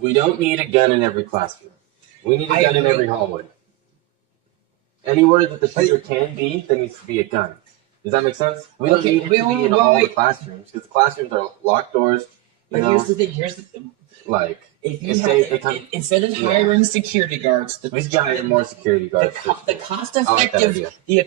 We don't need a gun in every classroom. We need a gun in every hallway. Anywhere that the shooter can be, there needs to be a gun. Does that make sense? We don't need it to be in all the classrooms, because the classrooms are locked doors. But here's the thing. Like, if you instead of hiring security guards, we should hire more security guards. The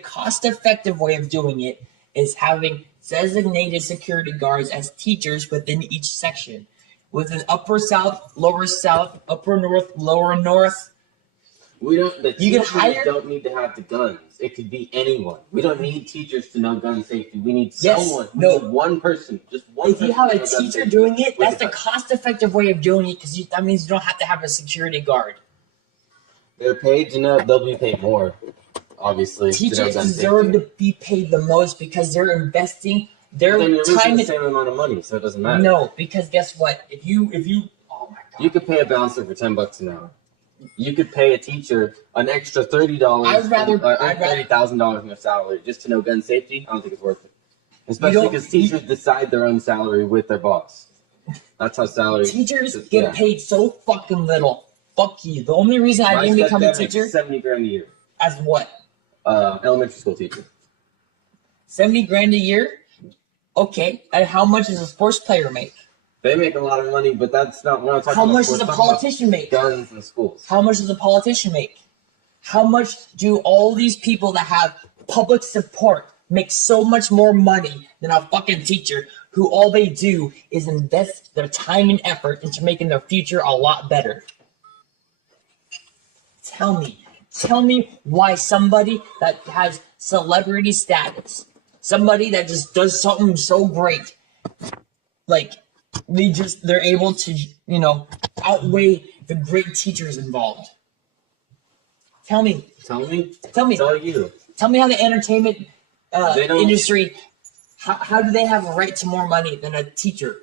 cost-effective way of doing it is having designated security guards as teachers within each section, with an upper south, lower south, upper north, lower north. The teachers don't need to have the guns. It could be anyone. We don't need teachers to know gun safety. We need someone. We need one person. Just one person. If you have a teacher doing it, that's the cost-effective way of doing it, because that means you don't have to have a security guard. They're paid to know. They'll be paid more, obviously. Teachers deserve to be paid the most because they're investing their time. The same amount of money, so it doesn't matter. No, because guess what? If you, oh my God, you could pay a bouncer for $10 an hour. You could pay a teacher an extra $30. $30,000 in their salary just to know gun safety. I don't think it's worth it, especially because teachers decide their own salary with their boss. That's how salary. Teachers get paid so fucking little. Fuck you. The only reason I didn't become a teacher. $70,000 a year. As what? Elementary school teacher. $70,000 a year. Okay, and how much does a sports player make? They make a lot of money, but that's not what I'm talking about. How much does a politician make? Guns in schools. How much does a politician make? How much do all these people that have public support make so much more money than a fucking teacher who all they do is invest their time and effort into making their future a lot better? Tell me why somebody that has celebrity status, somebody that just does something so great, like, they're able to, outweigh the great teachers involved. Tell me. Tell you. Tell me how the entertainment industry, how do they have a right to more money than a teacher?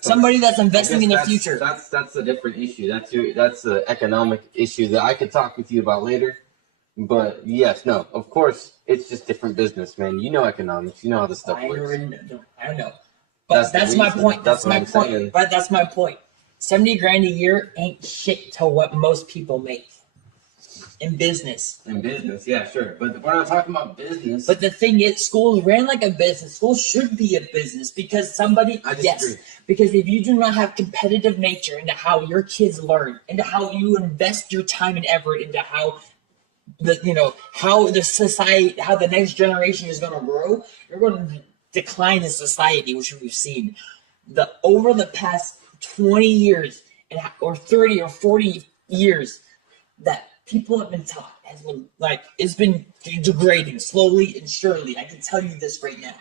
Somebody that's investing in their future. That's a different issue. That's an economic issue that I could talk with you about later. But yes, no, of course, it's just different business, man. You know economics. You know how this stuff works. I know. But that's my point. That's my point. But that's my point. $70,000 a year ain't shit to what most people make in business. In business, yeah, sure. But we're not talking about business. But the thing is, schools ran like a business. Schools should be a business because because if you do not have competitive nature into how your kids learn, into how you invest your time and effort into how how the next generation is going to grow, you're going to decline in society, which we've seen over the past 20 years or 30 or 40 years that people have been taught it's been degrading slowly and surely. I can tell you this right now.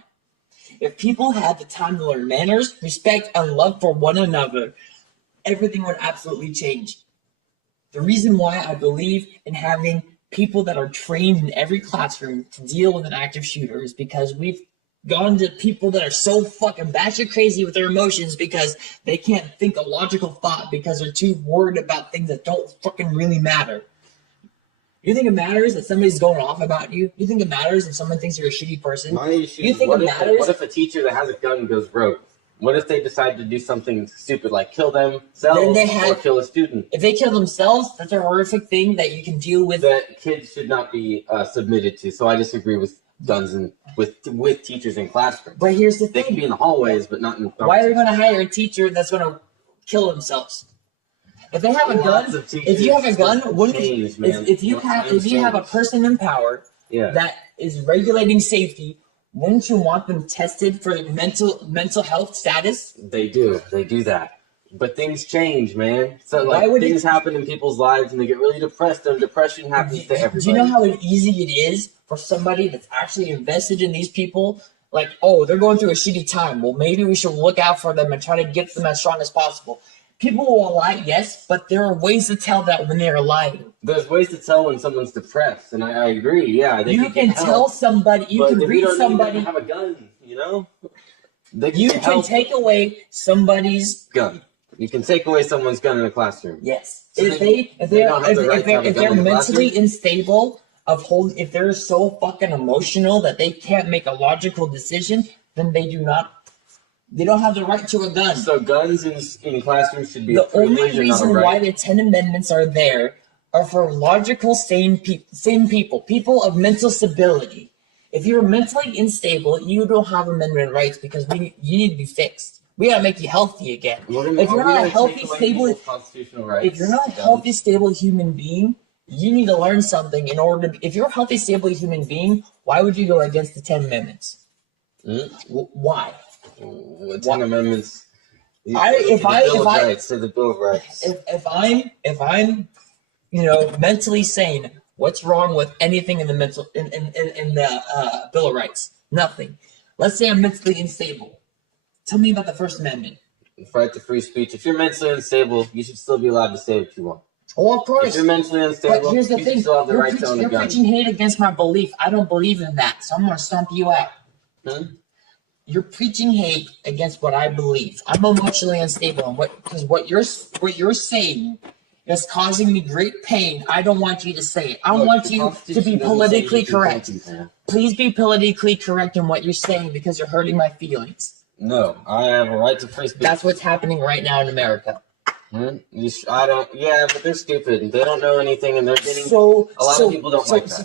If people had the time to learn manners, respect, and love for one another, everything would absolutely change. The reason why I believe in having people that are trained in every classroom to deal with an active shooter is because we've gone to people that are so fucking batshit crazy with their emotions because they can't think a logical thought because they're too worried about things that don't fucking really matter. You think it matters that somebody's going off about you? You think it matters if someone thinks you're a shitty person? You think it matters? What if a teacher that has a gun goes rogue? What if they decide to do something stupid like kill themselves or kill a student? If they kill themselves, that's a horrific thing that you can deal with. That kids should not be submitted to. So I disagree with guns and with teachers in classrooms. But here's the thing. They can be in the hallways, but not in the Why are they going to hire a teacher that's going to kill themselves? If they have a gun, if you have a gun, if you have a person in power that is regulating safety, wouldn't you want them tested for mental health status? They do that. But things change, man. So things happen in people's lives and they get really depressed, and depression happens to everybody. Do you know how easy it is for somebody that's actually invested in these people? Like, oh, they're going through a shitty time. Well, maybe we should look out for them and try to get them as strong as possible. People will lie, yes, but there are ways to tell that when they're lying. There's ways to tell when someone's depressed, and I agree. Yeah, you can tell somebody. You can read somebody. Have a gun, You can take away somebody's gun. You can take away someone's gun in a classroom. Yes, so if they're mentally unstable if they're so fucking emotional that they can't make a logical decision, then they do not They don't have the right to a gun. So guns in classrooms should be the only reason right. Why the 10 amendments are there are for logical, sane people of mental stability. If you're mentally unstable, you don't have amendment rights because you need to be fixed. We gotta make you healthy again. If you're not a healthy, stable, human being, you need to learn something in order to. If you're a healthy, stable human being, why would you go against the 10 amendments? Why? What 10 amendments? The Bill of Rights. If I'm mentally sane, what's wrong with anything in the Bill of Rights? Nothing. Let's say I'm mentally unstable. Tell me about the First Amendment. The right to free speech. If you're mentally unstable, you should still be allowed to say what you want. Oh, of course. If you're mentally unstable, but here's the you thing. still have the right to own a gun. You're preaching hate against my belief. I don't believe in that, so I'm going to stomp you out. You're preaching hate against what I believe. I'm emotionally unstable, and what you're saying is causing me great pain. I don't want you to say it. I want you to be politically correct. Please be politically correct in what you're saying because you're hurting my feelings. No, I have a right to free speech. That's what's happening right now in America. Yeah, but they're stupid. They don't know anything, and they're getting. A lot of people don't like that. So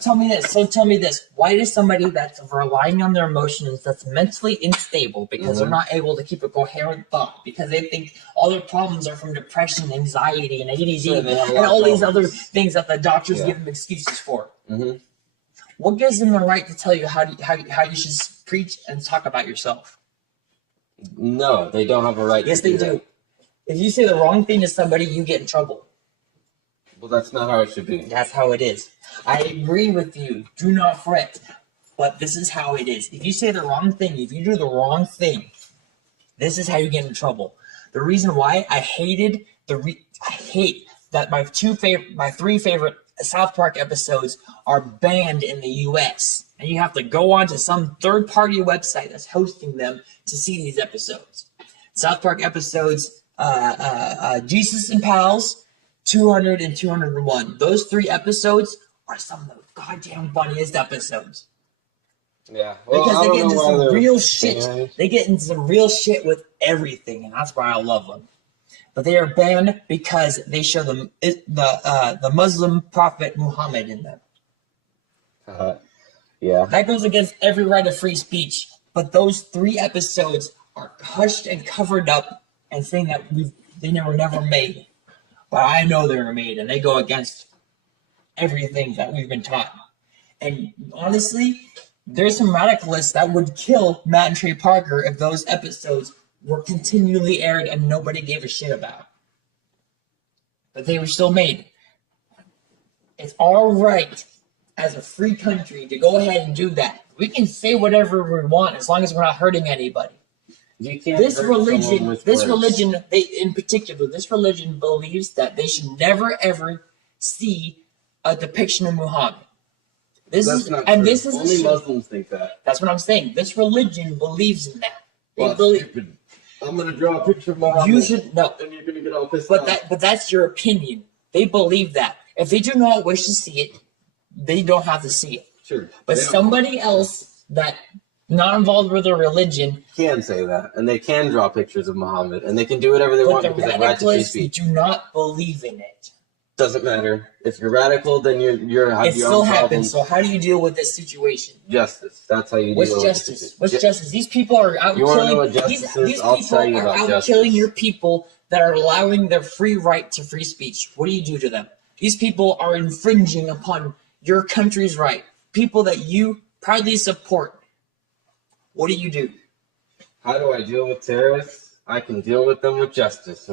tell me this. Why does somebody that's relying on their emotions, that's mentally unstable because they're not able to keep a coherent thought, because they think all their problems are from depression, anxiety, and ADD, and all these other things that the doctors give them excuses for? What gives them the right to tell you how you should preach and talk about yourself? No, they don't have a right. Yes, they do. If you say the wrong thing to somebody, you get in trouble. Well, that's not how it should be. That's how it is. I agree with you. Do not fret. But this is how it is. If you say the wrong thing, if you do the wrong thing, this is how you get in trouble. The reason why I hate that my three favorite South Park episodes are banned in the U.S. and you have to go on to some third-party website that's hosting them to see these episodes. South Park episodes. Jesus and Pals, 200 and 201. Those 3 episodes are some of the goddamn funniest episodes. Yeah. Well, because they get into some real shit. They get into some real shit with everything, and that's why I love them. But they are banned because they show the Muslim prophet Muhammad in them. Yeah. That goes against every right of free speech. But those 3 episodes are hushed and covered up and saying that they were never made. But I know they were made, and they go against everything that we've been taught. And honestly, there's some radicalists that would kill Matt and Trey Parker if those episodes were continually aired and nobody gave a shit about. But they were still made. It's all right as a free country to go ahead and do that. We can say whatever we want as long as we're not hurting anybody. This religion believes that they should never ever see a depiction of Muhammad. Only Muslims think that. That's what I'm saying. This religion believes in that. I'm gonna draw a picture of Muhammad. You should know. And you're gonna get all pissed off. But that's your opinion. They believe that. If they do not wish to see it, they don't have to see it. Sure. But somebody else that not involved with their religion can say that, and they can draw pictures of Muhammad, and they can do whatever they want because they have right to free speech. Do not believe in it. Doesn't matter. If you're radical, then you're it still happens. So how do you deal with this situation? Justice. That's how you deal with justice. What's justice? These people are out killing. These people are out killing your people that are allowing their free right to free speech. What do you do to them? These people are infringing upon your country's right. People that you proudly support. What do you do? How do I deal with terrorists? I can deal with them with justice.